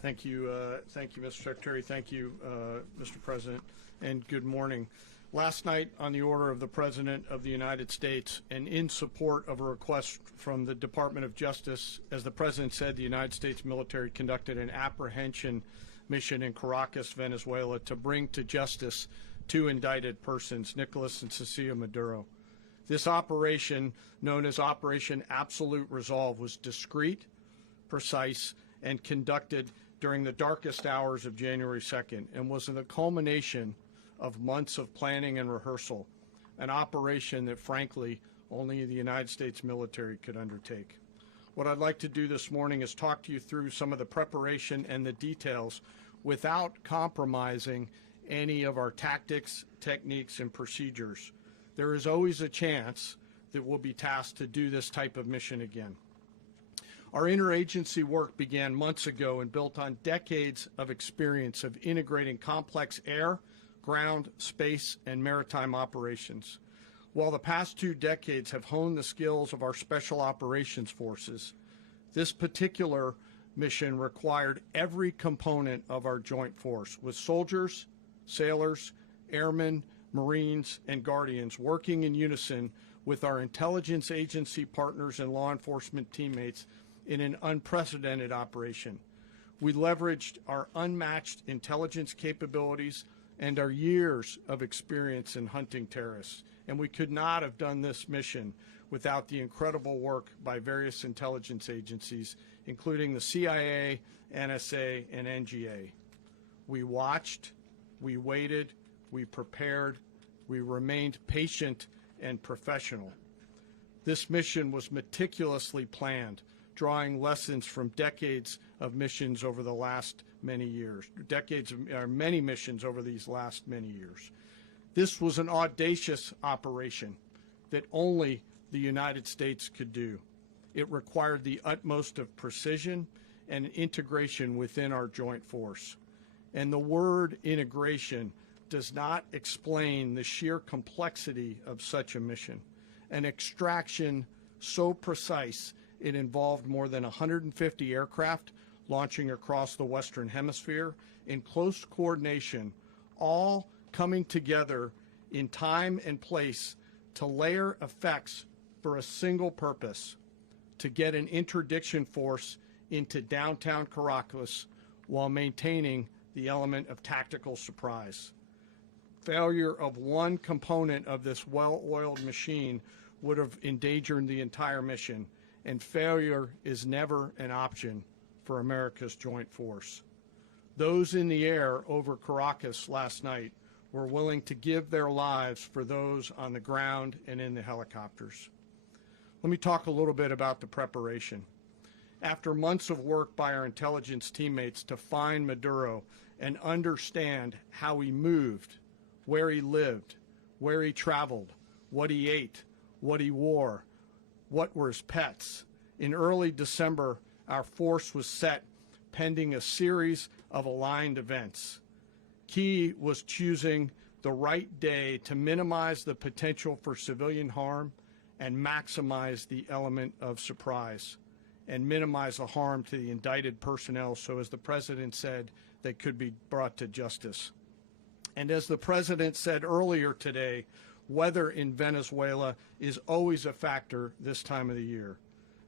Thank you, Mr. Secretary. Thank you, Mr. President, and good morning. Last night, on the order of the President of the United States and in support of a request from the Department of Justice, as the President said, the United States military conducted an apprehension mission in Caracas, Venezuela, to bring to justice two indicted persons, Nicolas and Cecilia Maduro. This operation, known as Operation Absolute Resolve, was discreet, precise, and conducted during the darkest hours of January 2nd and was the culmination of months of planning and rehearsal, an operation that, frankly, only the United States military could undertake. What I'd like to do this morning is talk to you through some of the preparation and the details without compromising any of our tactics, techniques, and procedures. There is always a chance that we'll be tasked to do this type of mission again. Our interagency work began months ago and built on decades of experience of integrating complex air, ground, space, and maritime operations. While the past 2 decades have honed the skills of our special operations forces, this particular mission required every component of our joint force, with soldiers, sailors, airmen, Marines, and Guardians working in unison with our intelligence agency partners and law enforcement teammates in an unprecedented operation. We leveraged our unmatched intelligence capabilities and our years of experience in hunting terrorists, and we could not have done this mission without the incredible work by various intelligence agencies, including the CIA, NSA, and NGA. We watched, we waited, we prepared, we remained patient and professional. This mission was meticulously planned, drawing lessons from decades of missions over the last many years, many missions over these last many years. This was an audacious operation that only the United States could do. It required the utmost of precision and integration within our joint force. And the word integration does not explain the sheer complexity of such a mission. An extraction so precise it involved more than 150 aircraft launching across the Western Hemisphere in close coordination, all coming together in time and place to layer effects for a single purpose: to get an interdiction force into downtown Caracas while maintaining the element of tactical surprise. Failure of one component of this well-oiled machine would have endangered the entire mission, and failure is never an option for America's joint force. Those in the air over Caracas last night were willing to give their lives for those on the ground and in the helicopters. Let me talk a little bit about the preparation. After months of work by our intelligence teammates to find Maduro and understand how he moved, where he lived, where he traveled, what he ate, what he wore, what were his pets, in early December, our force was set pending a series of aligned events. Key was choosing the right day to minimize the potential for civilian harm and maximize the element of surprise, and minimize the harm to the indicted personnel so, as the President said, they could be brought to justice. And as the President said earlier today, weather in Venezuela is always a factor this time of the year.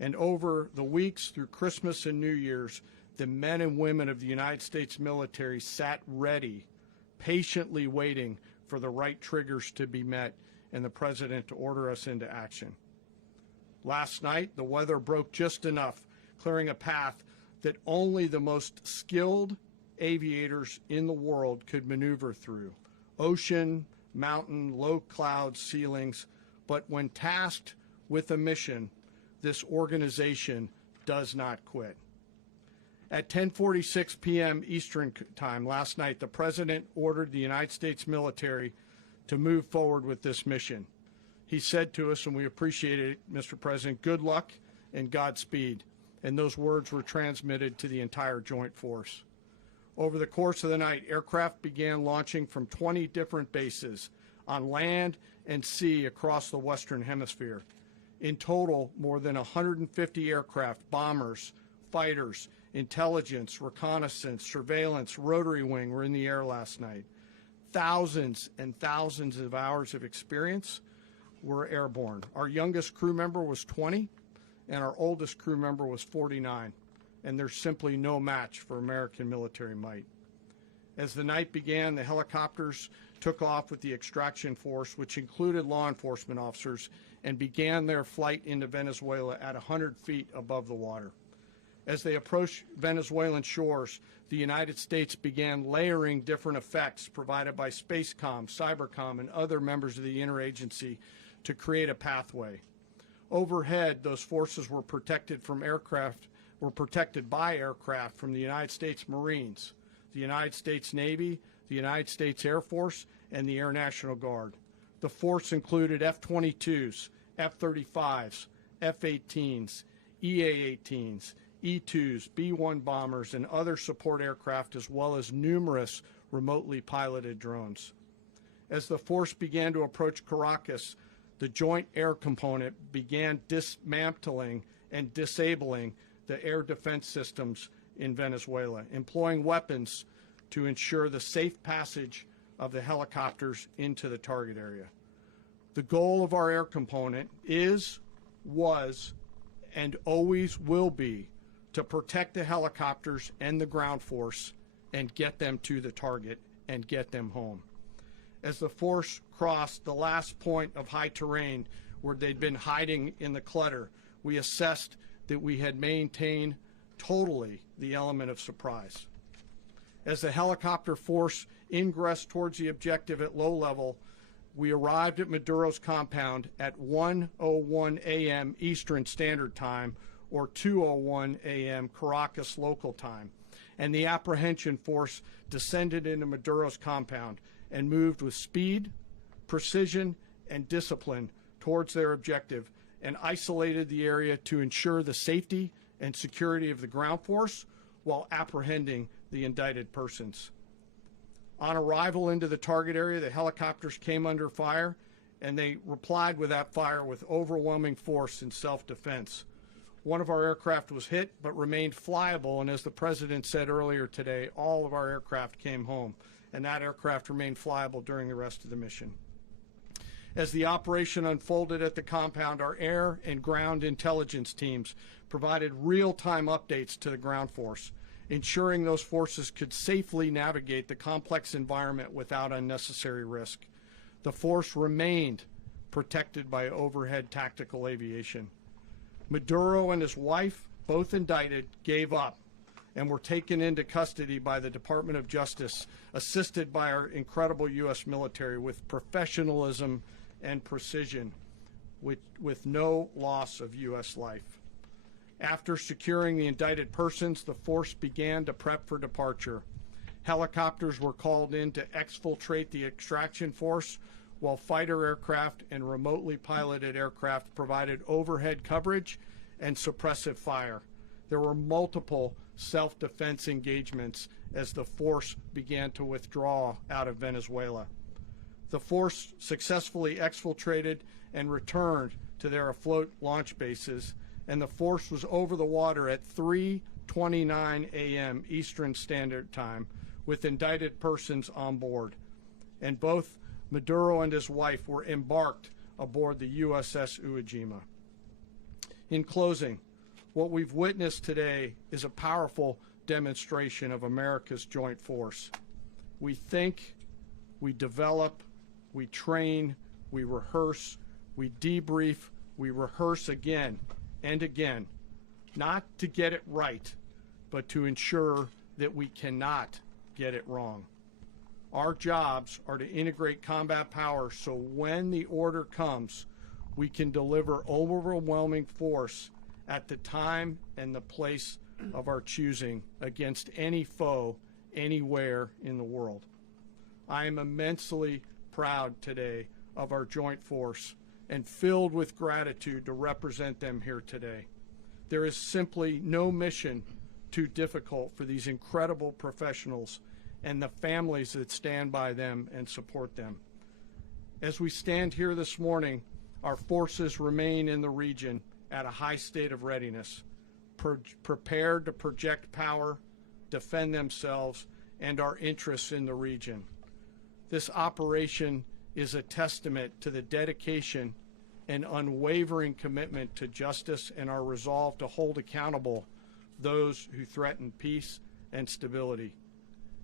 And over the weeks through Christmas and New Year's, the men and women of the United States military sat ready, patiently waiting for the right triggers to be met and the President to order us into action. Last night, the weather broke just enough, clearing a path that only the most skilled aviators in the world could maneuver through. Ocean, mountain, low cloud ceilings, but when tasked with a mission, this organization does not quit. At 10:46 p.m. Eastern Time last night, the President ordered the United States military to move forward with this mission. He said to us, and we appreciate it, Mr. President, good luck and Godspeed. And those words were transmitted to the entire joint force. Over the course of the night, aircraft began launching from 20 different bases on land and sea across the Western Hemisphere. In total, more than 150 aircraft, bombers, fighters, intelligence, reconnaissance, surveillance, rotary wing were in the air last night. Thousands and thousands of hours of experience were airborne. Our youngest crew member was 20, and our oldest crew member was 49, and there's simply no match for American military might. As the night began, the helicopters took off with the extraction force, which included law enforcement officers, and began their flight into Venezuela at 100 feet above the water. As they approached Venezuelan shores, the United States began layering different effects provided by Spacecom, Cybercom, and other members of the interagency to create a pathway. Overhead, those forces were protected by aircraft from the United States Marines, the United States Navy, the United States Air Force, and the Air National Guard. The force included F-22s, F-35s, F-18s, EA-18s, E-2s, B-1 bombers, and other support aircraft, as well as numerous remotely piloted drones. As the force began to approach Caracas, the Joint Air Component began dismantling and disabling the air defense systems in Venezuela, employing weapons to ensure the safe passage of the helicopters into the target area. The goal of our air component is, was, and always will be to protect the helicopters and the ground force and get them to the target and get them home. As the force crossed the last point of high terrain where they'd been hiding in the clutter, we assessed that we had maintained totally the element of surprise. As the helicopter force ingressed towards the objective at low level, we arrived at Maduro's compound at 1:01 a.m. Eastern Standard Time, or 2:01 a.m. Caracas local time, and the apprehension force descended into Maduro's compound and moved with speed, precision, and discipline towards their objective, and isolated the area to ensure the safety and security of the ground force while apprehending the indicted persons. On arrival into the target area, the helicopters came under fire, and they replied with that fire with overwhelming force in self-defense. One of our aircraft was hit but remained flyable, and as the President said earlier today, all of our aircraft came home, and that aircraft remained flyable during the rest of the mission. As the operation unfolded at the compound, our air and ground intelligence teams provided real-time updates to the ground force, ensuring those forces could safely navigate the complex environment without unnecessary risk. The force remained protected by overhead tactical aviation. Maduro and his wife, both indicted, gave up and were taken into custody by the Department of Justice, assisted by our incredible U.S. military with professionalism and precision, with no loss of U.S. life. After securing the indicted persons, the force began to prep for departure. Helicopters were called in to exfiltrate the extraction force, while fighter aircraft and remotely piloted aircraft provided overhead coverage and suppressive fire. There were multiple self-defense engagements as the force began to withdraw out of Venezuela. The force successfully exfiltrated and returned to their afloat launch bases, and the force was over the water at 3:29 a.m. Eastern Standard Time with indicted persons on board, and both Maduro and his wife were embarked aboard the USS Iwo Jima. In closing, what we've witnessed today is a powerful demonstration of America's joint force. We think, we develop, we train, we rehearse, we debrief, we rehearse again and again, not to get it right, but to ensure that we cannot get it wrong. Our jobs are to integrate combat power so when the order comes, we can deliver overwhelming force at the time and the place of our choosing against any foe anywhere in the world. I am immensely proud today of our joint force and filled with gratitude to represent them here today. There is simply no mission too difficult for these incredible professionals and the families that stand by them and support them. As we stand here this morning, our forces remain in the region at a high state of readiness. prepared to project power, defend themselves, and our interests in the region. This operation is a testament to the dedication and unwavering commitment to justice and our resolve to hold accountable those who threaten peace and stability.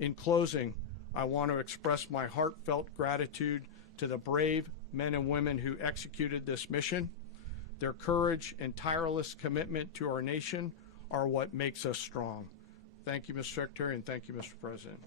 In closing, I want to express my heartfelt gratitude to the brave men and women who executed this mission. Their courage and tireless commitment to our nation are what makes us strong. Thank you, Mr. Secretary, and thank you, Mr. President.